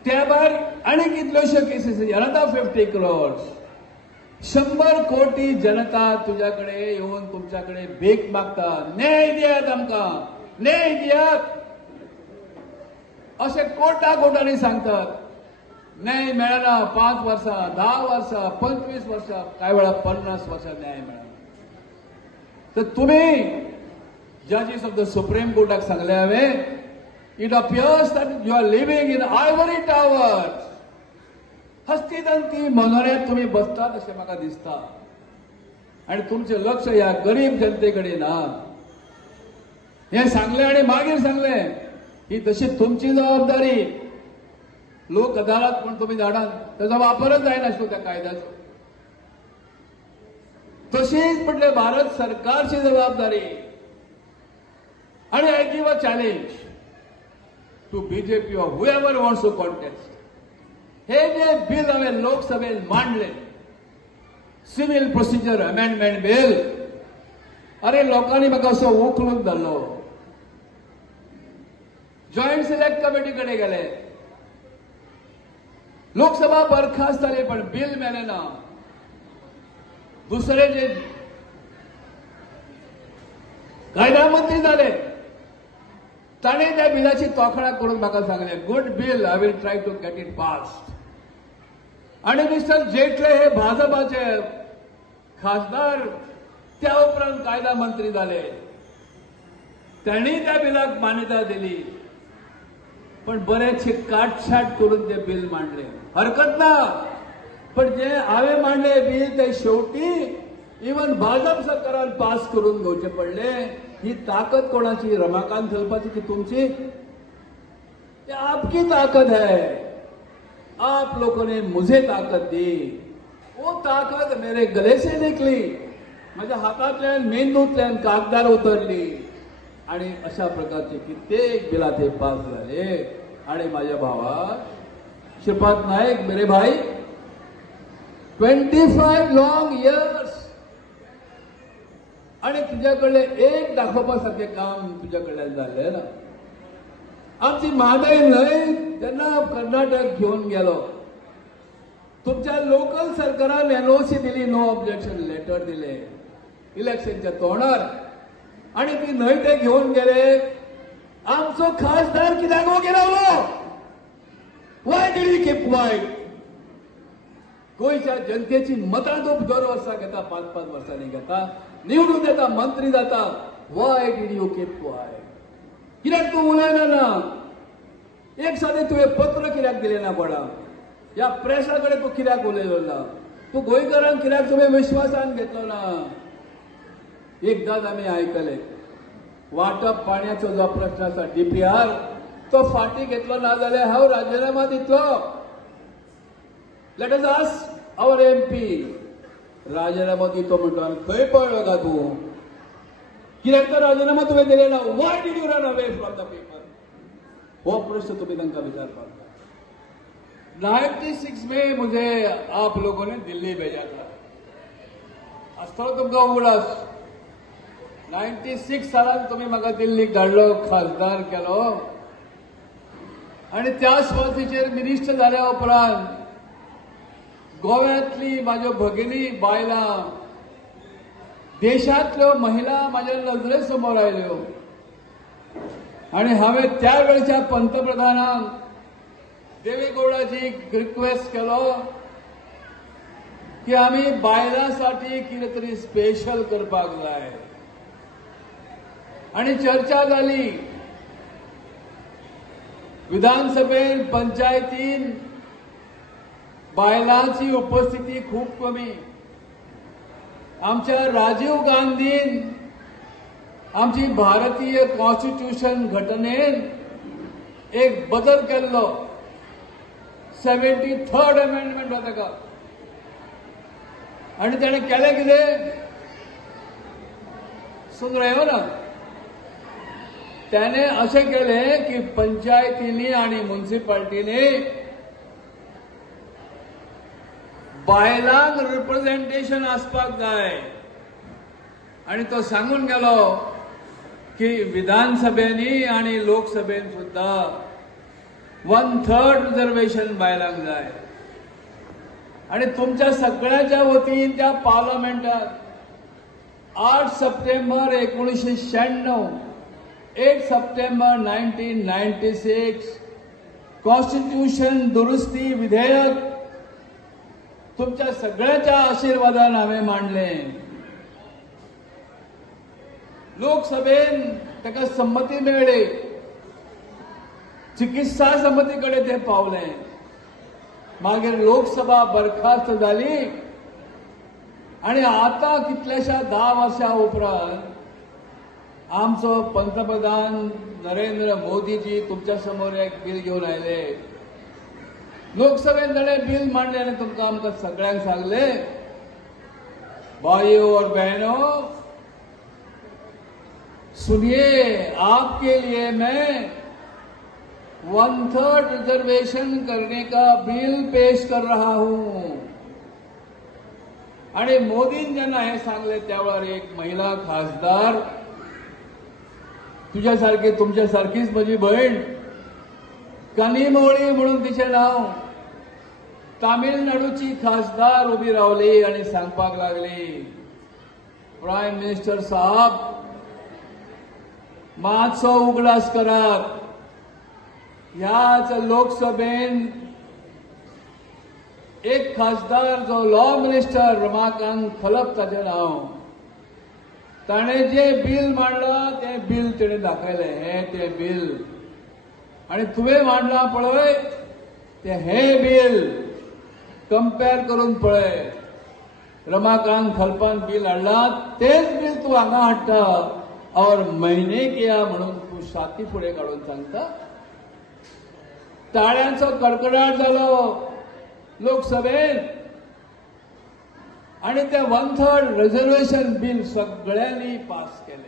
त्या भायर आनी कितल्योशो cases, another 50 crores. 100 कोटी जनता तुझ्याकडे येऊन तुमच्याकडे भीक मागता, न्याय दियात आमकां, न्याय दियात अशें कोर्टांनी सांगतात. न्याय मेळना. 5 वर्सां, 10 वर्सां, 25 वर्सां, कांय वेळा 50 वर्सां न्याय मेळना. तर तुम्ही जजीस ऑफ द सुप्रीम कोर्टाक सांगले हांवें, it appears that you are living in ivory towers. हस्तिदंती मनोऱ्यांत तुम्ही बसतात अशें म्हाका दिसता आणि तुमचें लक्ष ह्या गरीब जनतेकडे ना. हें सांगलें आनी मागीर सांगलें ही तशी तुमची जबाबदारी. लोक अदालत म्हूण तुमी धाडात, ताचो वापरच जायनाशिल्लो त्या कायद्याचो. तशीच म्हटल्यार भारत सरकारची जबाबदारी. आणि I give a challenge to BJP or whoever wants to contest. हे जे बिल हांवें लोकसभेत मांडले, सिव्हिल प्रोसिजर अमेंडमेंट बिल, अरे लोकांनी म्हाका असो उखलून धरलो. जॉईंट सिलेक्ट कमिटी कडे गेले, लोकसभा बरखास्त जाली पण बिल मेलें ना. दुसरे जे कायदा मंत्री जाले ताणे त्या बिलाची तोखणां करून म्हाका सांगलें, good bill, I will try to get it passed. आणि मिस्टर जेटले हे भाजपाचे खासदार त्या उपरांत कायदा मंत्री जाले, त्यांनी त्या बिलाक मान्यता दिली. पण बरेचशे काटछाट करून ते बिल मांडले. हरकत ना, पण जे हांवें मांडले बिल ते शेवटी इवन भाजप सरकारान पास करून घेवचे पडले. ही ताकद कोणाची? रमाकांत थलपाची की तुमची? ये आपकी ताकद है. आप लोगों ने मुझे ताकद दी. वो ताकद मेरे गले से निकली, माझ्या हातातल्यान मेंदूतल्यान कागदार उतरली आणि अशा प्रकारचे कित्येक बिला ते पास झाले. आणि माझ्या भावा श्रीपाद नाईक, मेरे भाई, 25 लॉंग इयर्स आणि तुझ्याकडे एक दाखोवपासारखे काम तुझ्याकडे झाले ना. आमची म्हादय न्हय तेन्ना कर्नाटक घेऊन गेलो. तुमच्या लोकल सरकारान एनओसी दिली, नो ऑब्जेक्शन लेटर दिले इलेक्शनच्या तोंडार, आणि ती न्हय ते घेऊन गेले. आमचो खासदार कित्याक वगैरे रावलो? Why did you keep quiet? गोंयच्या जनतेची मतां तो दर वर्सा घेता, 5-5 वर्सांनी घेता, निवडून येता, मंत्री जाता. Why did you keep quiet? कित्याक तूं उलयना ना? एक सादें तुवें पत्र कित्याक दिलें ना कोणाक? ह्या प्रेसा कडेन तूं कित्याक उलयलो ना? तूं गोंयकारांक कित्याक तुवें विश्वासान घेतलो ना? एकदांच आमी आयकले वाटप पाण्याचो जो प्रश्न आसा DPR तो फाटी घेतलो ना जाल्यार हांव राजीनामा दितलो. लेट अस आस्क आवर MP राजीनामा दितो म्हणटा आनी खंय पळलो का तूं? कित्याक तो राजीनामा तुवें दिले ना? Why did you run away from the paper? हो प्रश्न तुम्ही तांकां विचारपाक. 96 में मुझे आप लोगों ने दिल्ली भेजा था. आसतलो तुमकां उगडास. 96 सालान तुम्ही म्हाका दिल्लीक धाडलो, खासदार केलो आणि त्या सुवातेचेर मिनिस्टर जाल्या उपरांत गोव्यातली म्हाज्यो भगिनी बायलां, देशांतल्यो महिला म्हाज्या नजरे समोर आयल्यो आणि हांवें त्या वेळच्या पंतप्रधानांक देवेगौडाजीक रिक्वेस्ट केलो की आमी बायलांसाठी कितें तरी स्पेशल करपाक जाय आणि चर्चा जाली. विधानसभेन, पंचायतीन बायलांची उपस्थिती खूप कमी. आमच्या राजीव गांधीन आमची भारतीय कॉन्स्टिट्यूशन घटनेन एक बदल केल्लो. 73rd अमेंडमेंट हो ताका. आणि ताणें केलें कितें? सुंदर ना. त्याने असे केले की पंचायतींनी आणि म्युनिसिपालिटीनी बायलांक रिप्रेझेंटेशन आसपाक जाय आणि तो सांगून गेलो की विधानसभेनी आणि लोकसभेन सुद्धा 1/3 रिझर्वेशन बायलांक जाय. आणि तुमच्या सगळ्याच्या वतीन त्या पार्लमेंटात 8 सप्टेंबर 1996, 8 सप्टेंबर 1996 कॉन्स्टिट्यूशन दुरुस्ती विधेयक तुमच्या सगळ्याच्या आशीर्वादान हांवें मांडलें. लोकसभेन ताका संमती मेळ्ळी. चिकित्सा समिती कडेन ते पावलें. मागीर लोकसभा बरखास्त जाली आणि आता कितल्याशा 10 वर्सां उपरांत आमचो पंतप्रधान नरेंद्र मोदीजी तुमच्या समोर एक बिल घेऊन आयले. लोकसभेन ताणें बिल मांडलें आनी तुमकां आमकां सगळ्यांक सांगले, भाइयों और बहनों, सुनिए, आपके लिए मैं 1/3 रिजर्वेशन करने का बिल पेश कर रहा हूं. आणि मोदीन जेन्ना हे सांगले त्या वेळार एक महिला खासदार, तुझ्यासारखी तुमच्यासारखीच माझी बहीण कनिमोळी म्हणून तिचें नाव, तामिळनाडूची खासदार उभी रावली आणि सांगपाक लागली, प्राईम मिनिस्टर साहब मातसो उगडास करात. ह्याच लोकसभेन एक खासदार जो लॉ मिनिस्टर रमाकांत खलप ताचें नाव, ताणें जे बिल मांडलां ते बिल तेणें दाखयलें. हे बिल आणि तुवें मांडलां पळय ते हे बिल कंपेर करून पळय. रमाकांत खलपान बिल हाडलां तेच बिल तूं हांगा हाडटा और म्हयने किया म्हणून तूं छाती फुडें काडून सांगता. ताळ्यांचो कडकडाट जालो लोकसभेन आणि ते 1/3 रिझर्वेशन बिल सगळ्यांनी पास केले.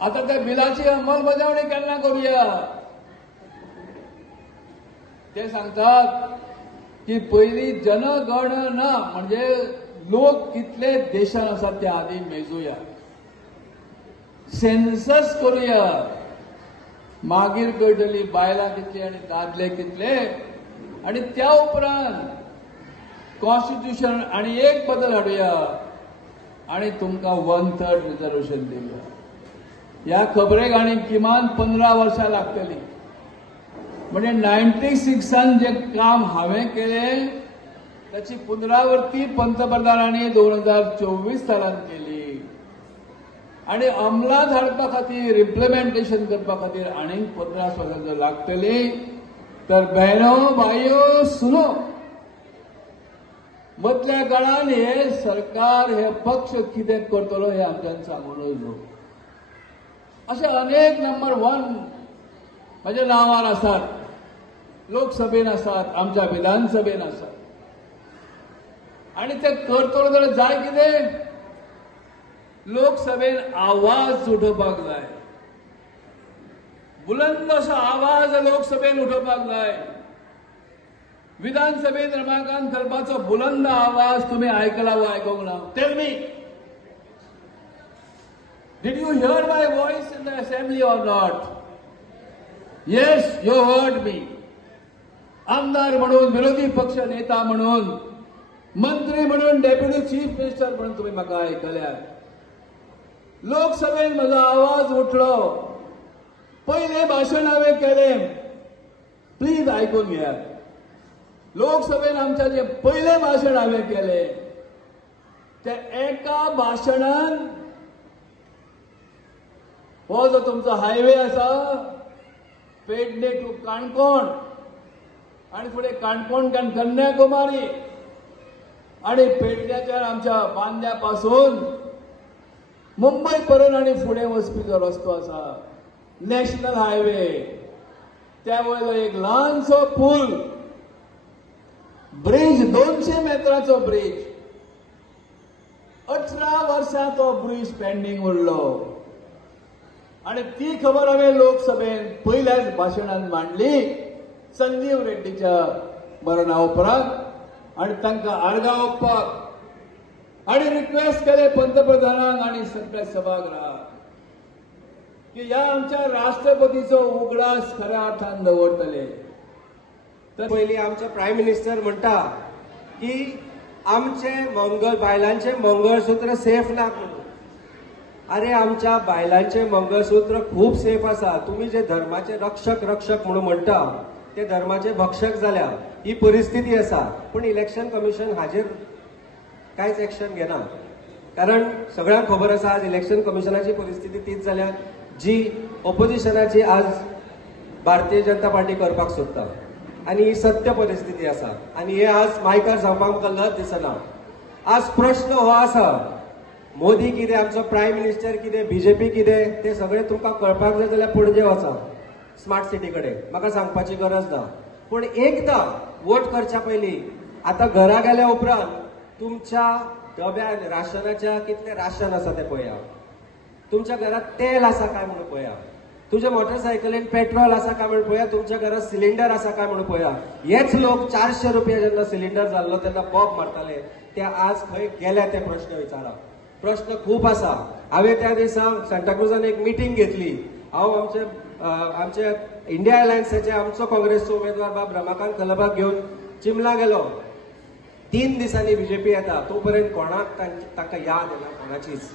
आता त्या बिलाची अंमलबजावणी केन्ना करूया? ते सांगतात की पहिली जनगणना म्हणजे लोक कितले देशान आसात ते आधी मेजूया, सेन्सस करूया, मागीर कळटली बायलां कितले आणि दादले कितले आणि त्या उपरांत कॉन्स्टिट्यूशन आणि एक बदल हाडुया आणि तुमकां 1/3 रिझर्वेशन दिवया. ह्या खबरेक आनी किमान 15 वर्सां लागतली. म्हणजे 96 जे काम हांवें केलें त्याची पुनरावृत्ती पंतप्रधानांनी 2024 सालांत केली आणि अंमलात हाडपा खातीर इम्प्लिमेंटेशन करपा खातीर आनीक 15 वर्सां जर लागतली तर बहनो भाईयो सुनो, मदल्या काळान हे सरकार हे पक्ष कितें करतलो हे आमच्यान सांगून उरलो. असे अनेक नंबर 1 म्हज्या नांवार आसात, लोकसभेन आसात, आमच्या विधानसभेन आसात. आणि ते करतलो जाल्यार जाय कितें, लोकसभेन आवाज उठोवपाक जाय, बुलंद असो आवाज लोकसभेन उठोवपाक जाय. विधानसभेत रमाकांत करपाचो बुलंद आवाज तुम्ही आयकला वा आयकोंक ना? Tell me, did you hear my voice in the assembly or not? Yes, you heard me. आमदार म्हणून, विरोधी पक्ष नेता म्हणून, मंत्री म्हणून, डेप्युटी चीफ मिनिस्टर म्हणून तुम्ही म्हाका आयकल्यात. लोकसभेत म्हजो आवाज उठलो, पहिले भाषण हांवें केलें, प्लीज आयकून घेयात. लोकसभेत आमच्या जे पहिले भाषण हांवें केलें ते एका भाशणान हो जो तुमचो हायवे आसा पेडणे टू काणकोण आणि फुडें काणकोणच्यान कन्याकुमारी आणि पेडण्याच्यान आमच्या बांद्या पासून मुंबय पर्यंत आणि फुडें वचपी जो रस्तो आसा नॅशनल हायवे, त्या वयलो एक ल्हानसो पूल, ब्रिज 200 मेत्राचो ब्रिज, 18 वर्सां तो ब्रिज पेंडिंग उरलो. आणि ती खबर हांवें लोकसभेत पयल्याच भाशणान मांडली संजीव रेड्डीच्या मरणा उपरांत आणि तांकां आर्गां ओपपाक आणि रिक्वेस्ट केले पंतप्रधानांक आणि सगळ्या सभागृहाक की ह्या आमच्या राष्ट्रपतीचो उगडास खऱ्या अर्थान दवरतले. तर पयलीं आमचे प्रायम मिनिस्टर म्हणटा की आमचे बायलांचे मंगळसूत्र सेफ ना म्हणून. अरे आमच्या बायलांचे मंगळसूत्र खूप सेफ आसा. तुम्ही जे धर्माचे रक्षक म्हणून म्हणटा ते धर्माचे भक्षक जाल्या, ही परिस्थिती आसा. पण इलेक्शन कमिशन हाजेर कांयच एक्शन घेना. कारण सगळ्यांक खबर आसा आज इलेक्शन कमिशनाची परिस्थिती तीच जाल्या जी ऑपोजिशनाची आज भारतीय जनता पार्टी करपाक सोदता. आणि ही सत्य परिस्थिती आसा. आणि हे आज मायकार सांगपाक म्हाका लज दिसना. आज प्रश्न हो आसा, मोदी कितें, आमचो प्रायम मिनिस्टर कितें, बीजेपी कितें, ते सगळें तुमकां कळपाक जाय जाल्यार पणजे वचा स्मार्ट सिटी कडेन, म्हाका सांगपाची गरज ना. पण एकदां वोट करच्या पयलीं आतां घरा गेल्या उपरांत तुमच्या डब्यान राशनाच्या कितलें राशन आसा तें पळया, तुमच्या घरात तेल आसा काय म्हणून पळया, तुझ्या मोटरसायकलीन पेट्रोल आसा काय म्हणून पळया, तुमच्या घरात सिलिंडर आसा काय म्हणून पळया. हेच लोक 400 रुपया जेन्ना सिलिंडर जाल्लो तेन्ना बॉब मारताले, ते आज खंय गेले ते प्रश्न विचारा. प्रश्न खूप आसा. हांवें त्या दिसा सांताक्रुजान एक मिटींग घेतली. हांव आमचे इंडिया अलायन्साचे आमचो काँग्रेसचो उमेदवार बाब रमाकांत खलबाक घेवन चिमला गेलो. 3 दिसांनी बीजेपी येता, तोपर्यंत कोणाक ताका याद येना कोणाचीच.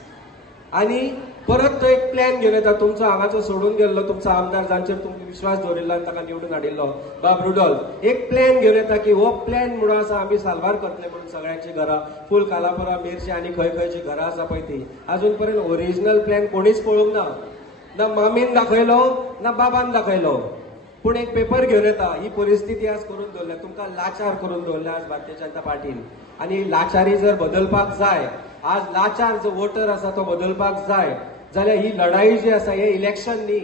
आणि परत तो एक प्लॅन घेवन येता. तुमचो हांगाचो सोडून गेल्लो तुमचो आमदार जांचेर तुमकां विश्वास दवरिल्लो आनी ताका निवडून हाडिल्लो बाब रुडॉल्फ एक प्लॅन घेवन येता की हो प्लॅन म्हणून आसा आमी साल्वार करतले म्हणून सगळ्यांची घरां फूल कालापुरा मेर्शी आनी खंय खंयची घरां आसा पळय ती अजून पर्यंत ओरिजिनल प्लॅन कोणीच पळोवंक ना. ना मामीन दाखयलो ना बाबान दाखयलो. पूण एक पेपर घेवन येता. ही परिस्थिती आज करून दवरल्या, तुमकां लाचार करून दवरल्या आज भारतीय जनता पार्टीन. आणि लाचारी जर बदलपाक जाय, आज लाचार जो वोटर आसा तो बदलपाक जाय जाल्यार ही लढाई जी आसा हे इलेक्शन न्ही,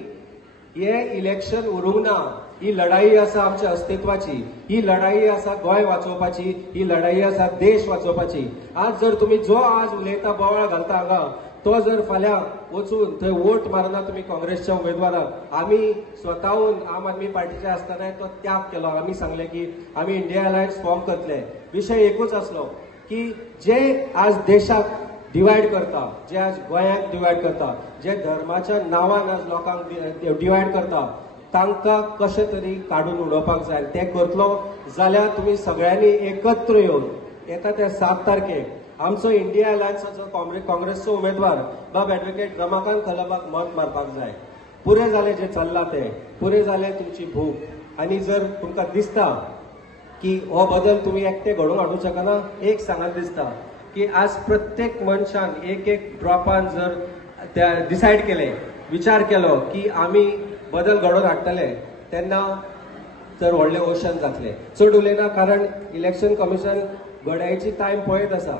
हे इलेक्शन उरूंक ना. ही लढाई आसा आमच्या अस्तित्वाची, ही लढाई आसा गोंय वाचोवपाची, ही लढाई आसा देश वाचोवपाची. आज जर तुम्ही जो आज उलयता बोवाळ घालता हांगा तो जर फाल्यां वचून थंय वोट मारना तुम्ही काँग्रेसच्या उमेदवाराक, आमी स्वताहून आम आदमी पार्टीचे आसतना तो त्याग केलो. आमी सांगले की आमी इंडिया अलायन्स फॉर्म करतले. विषय एकूच आसलो की जे आज देशाक डिवायड करता, जे आज गोंयाक डिवायड करता, जे धर्माच्या नांवान आज लोकांक डिवायड करता, तांकां कशें तरी काडून उडोवपाक जाय. ते करतलो जाल्यार तुमी सगळ्यांनी एकत्र येवन येता त्या 7 तारखेक आमचो इंडिया अलायन्साचो काँग्रेसचो उमेदवार बाब ॲडव्होकेट रमाकांत खलबाक मत मारपाक जाय. पुरे जालें जे चल्लां तें, पुरे जालें तुमची भूक. आनी जर तुमकां दिसता की हो बदल तुम्ही एकटे घडोवन हाडूंक शकना, एक सांगात दिसता की आज प्रत्येक मनशान एक ड्रॉपान जर डिसायड केले, विचार केलो की आमी बदल घडोवन हाडटले, तेन्ना तर व्हडले ओशन जातले. चड उलयना, कारण इलेक्शन कमिशन घड्याळीची टायम पळयत आसा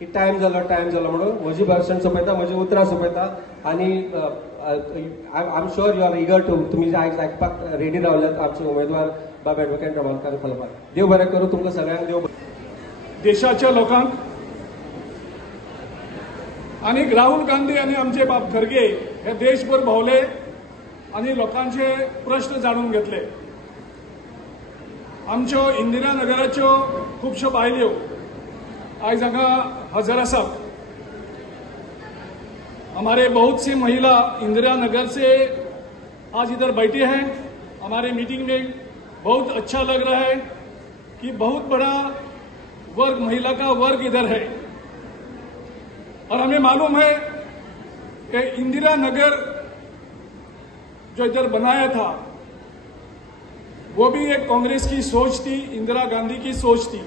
की टायम जालो म्हणून म्हजी भाशण सोंपयता, म्हजी उतरां सोंपयता. आनी I am sure you are eager to, तुमी आयज आयकपाक रेडी रावल्यात आमचे उमेदवार बाब एडवोकेट रमाकांत खलपार. देव बरें करूं तुमकां सगळ्यांक. देव देशाच्या लोकांक आणि राहुल गांधी आणि आमचे बाब खरगे हे देशभर भोवले आणि लोकांचे प्रश्न जाणून घेतले. आमच्यो इंदिरा नगराच्यो खुबश्यो बायल्यो आज हांगा हजर आसात. हमारे बहुत सी महिला इंदिरा नगर से आज इधर बैठी हैं. हमारे मीटिंग में बहुत अच्छा लग रहा है कि बहुत बड़ा वर्ग, महिला का वर्ग इधर है. और हमें मालूम है कि इंदिरा नगर जो इधर बनाया था वो भी एक कांग्रेस की सोच थी, इंदिरा गांधी की सोच थी.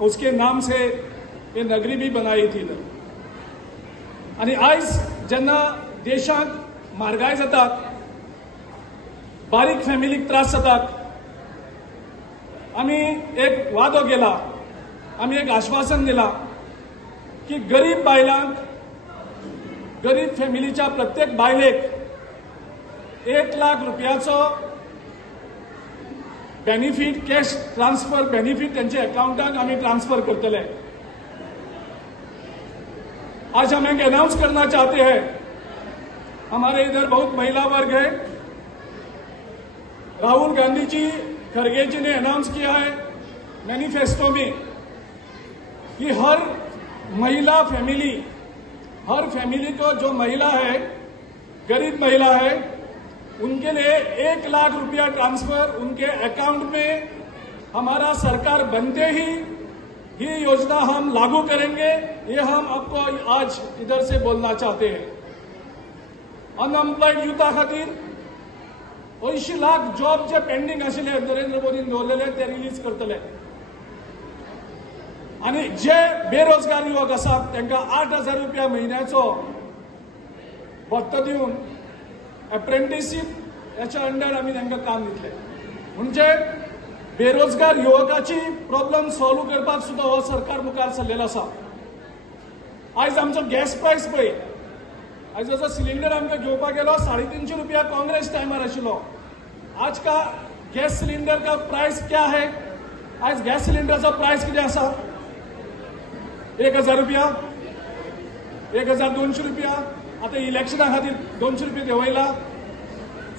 उसके नाम से ये नगरी भी बनाई थी. आणि आज जेन्ना देशांत म्हारगाय जातात, बारीक फॅमिलीक त्रास जातात, आम्ही एक वादो केला, आम्ही एक आश्वासन दिला की गरीब बायलांक, गरीब फॅमिलीच्या प्रत्येक बायलेक 1 लाख रुपयाचो बेनिफिट, कॅश ट्रान्सफर बेनिफिट त्यांच्या अकाउंटात आम्ही ट्रांसफर करतले. आज हम एक अनाउंस करना चाहते हैं, हमारे इधर बहुत महिला वर्ग है. राहुल गांधी जी, खरगे जी ने अनाउंस किया है मैनिफेस्टो में कि हर महिला फैमिली, हर फैमिली को जो महिला है, गरीब महिला है, उनके लिए 1 लाख रुपया ट्रांसफर उनके अकाउंट में हमारा सरकार बनते ही ये योजना हम लागू करेंगे. ये हम आपको आज इधर से बोलना चाहते हैं. अनएम्प्लॉयड युथा खातीर 80 लाख जॉब जे पेंडिंग आशिल्ले नरेंद्र मोदीन दवरलेले ते रिलीज करतले. आणि जे बेरोजगार युवक आसात तांकां 8,000 रुपया म्हयन्याचो भत्तो दिवन अप्रेंटिसशिप याच्या अंडर आम्ही तांकां काम दितले. म्हणजे बेरोजगार युवकाची प्रॉब्लेम सॉल्व करपाक सुद्धा हो सरकार मुखार सरलेलो आसा. आज आमचो गॅस प्रायस पळय, आज जो सिलिंडर आमकां घेवपाक गेलो 350 रुपया कांग्रेस टायमार आशिल्लो. आज का गैस सिलिंडर का प्राइस क्या है? आज गॅस सिलिंडरचा प्राइस किती आसा? 1,000 रुपया, 1,200 रुपया. आता इलेक्शना खातीर 200 रुपया देंवयला.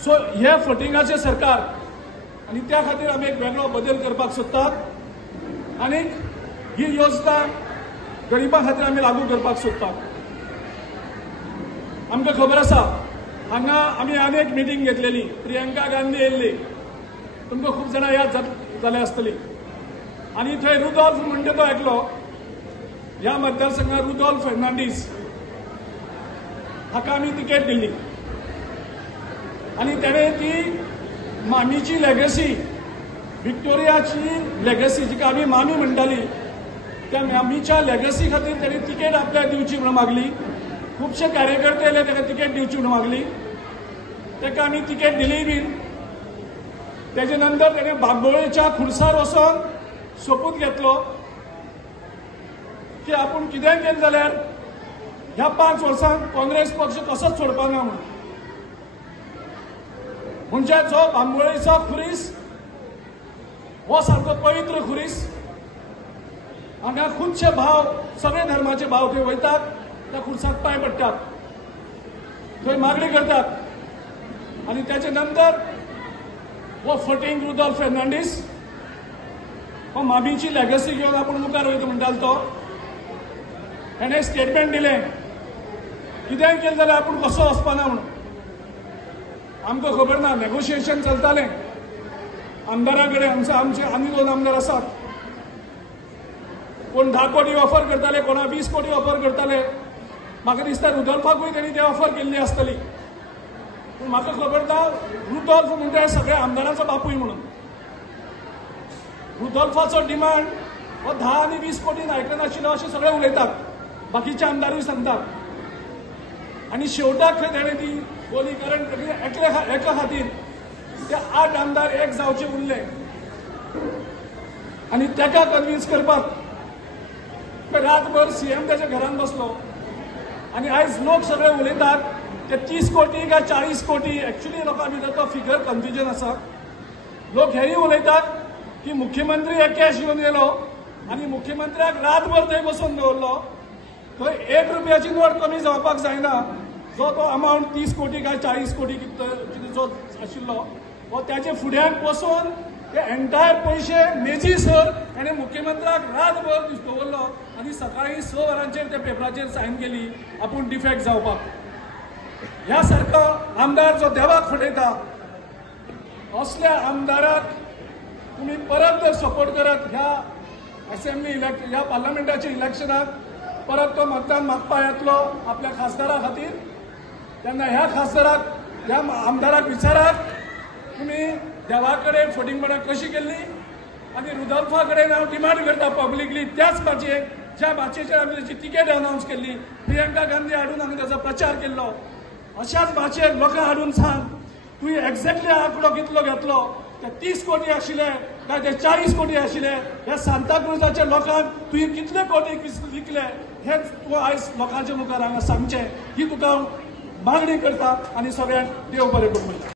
सो हे फटिंगाचे सरकार, आणि त्या खातीर आमी एक वेगळो बदल करपाक सोदतात आणि ही योजना गरिबां खातीर आमी लागू करपाक सोदतात. आमकां खबर आसा हांगा आमी आनी एक मिटींग घेतलेली, प्रियंका गांधी येयल्ली, तुमकां खूब जाणां याद जाले आसतली. आणि थंय रुडॉल्फ म्हणटा तो एकलो, ह्या मतदारसंघात रुडॉल्फ फर्नांडीस हाका आमी तिकेट दिल्ली आणि त्याने ती मामीची लेगसी, व्हिक्टोरियाची लेगसी, जिका आमी मामी म्हणटाली, त्या मामीच्या लेगसी खातीर त्याने तिकेट आपल्याक दिवची म्हणून मागली. खुबशे कार्यकर्ते आयले ताका तिकेट दिवची म्हणून मागली. ताका आमी तिकेट दिली बीन. तेजे नंतर त्याने बांबोळेच्या खुर्सार वचून सोपूत घेतलो की आपूण कितेंय केलें जाल्यार ह्या 5 वर्सांत काँग्रेस पक्ष कसोच सोडपाना म्हणून. म्हणजे जो बांबोळेचो खुरीस हो सारको पवित्र खुरीस. हांगा खुबशे भाव, सगळे धर्माचे भाव थंय वयतात, त्या खुर्साक पांय पडटात, थंय मागणी करतात. आणि त्याचे नंतर वो फटींग रुडॉल्फ फर्नांडीस हो मामीची लेगसी घेवन आपूण मुखार वयता म्हणटालो तो. ताणें स्टेटमेंट दिलें कितेंय केलें जाल्यार आपूण कसो वचपाना म्हणून. आमकां खबर ना, नेगोशिएशन चलतालें आमदारा कडेन. आमचे आनी 2 आमदार आसात. कोण 10 कोटी ऑफर करताले, कोणा 20 कोटी ऑफर करताले. म्हाका दिसता रुडॉल्फाकूय तेणी ती ऑफर केल्ली आसतली. पूण म्हाका खबर ना, रुडॉल्फ म्हणजे सगळ्या आमदारांचो बापूय म्हणून. रुडॉल्फाचो डिमांड हो 10 आनी 20 कोटीन आयकनाशिल्लो अशें सगळे उलयतात. बाकीचे आमदारूय सांगतात. आणि शेवटाक ताणें ती बोली कारण एका खातीर ते 8 आमदार एक जावचे उरले आणि ताका कन्विन्स करपाक रातभर सीएम त्याच्या घरान बसलो आणि आयज लोक सगळे उलयतात ते 30 कोटी काय 40 कोटी एक्चुअली लोकां भितर तो फिगर कन्फ्युजन आसा. लोक हेय उलयतात की मुख्यमंत्री हे कॅश घेवन गेलो आणि मुख्यमंत्र्याक रातभर थंय बसून दवरलो. थंय 1 रुपयाची नोट कमी जावपाक जायना. जो तो अमावंट 30 कोटी काय 40 कोटी कितें जो आशिल्लो वो त्याचे फुड्यान बसून ते एंटायर पैसे मेजी सर ताणें मुख्यमंत्र्याक रातभर दवरलो आणि सकाळी 6 वरांचेर ते पेपराचेर सायन केली आपूण डिफेक्ट जावपाक. ह्या सारको आमदार जो देवाक फटयता असल्या आमदाराक तुम्ही परत जर सपोर्ट करत ह्या असेंब्ली ह्या पार्लमेंटाच्या इलेक्शनाक परत तो मतदान मागपा येतलो आपल्या खासदारा खातीर तेन्ना ह्या खासदाराक ह्या आमदाराक विचारात तुम्ही देवा कडेन फटींगपणां कशी केल्ली आणि रुदल्फा कडेन हांव डिमांड करता पब्लिकली त्याच भाशेन ज्या भाशेचेर आमी ताची तिकेट अनावन्स केल्ली प्रियंका गांधी हाडून हांवें ताचो प्रचार केल्लो अशाच भाशेन लोकांक हाडून सांग तुवें एक्झॅक्टली आंकडो कितलो घेतलो ते 30 कोटी आशिल्ले काय ते 40 कोटी आशिल्ले ह्या सांताक्रुजाच्या लोकांक तुवें कितले कोटी विकले हे तूं आयज लोकांच्या मुखार हांगा सांगचें ही तुका मागणी करता आणि सगळ्यांक देव बरें करूं.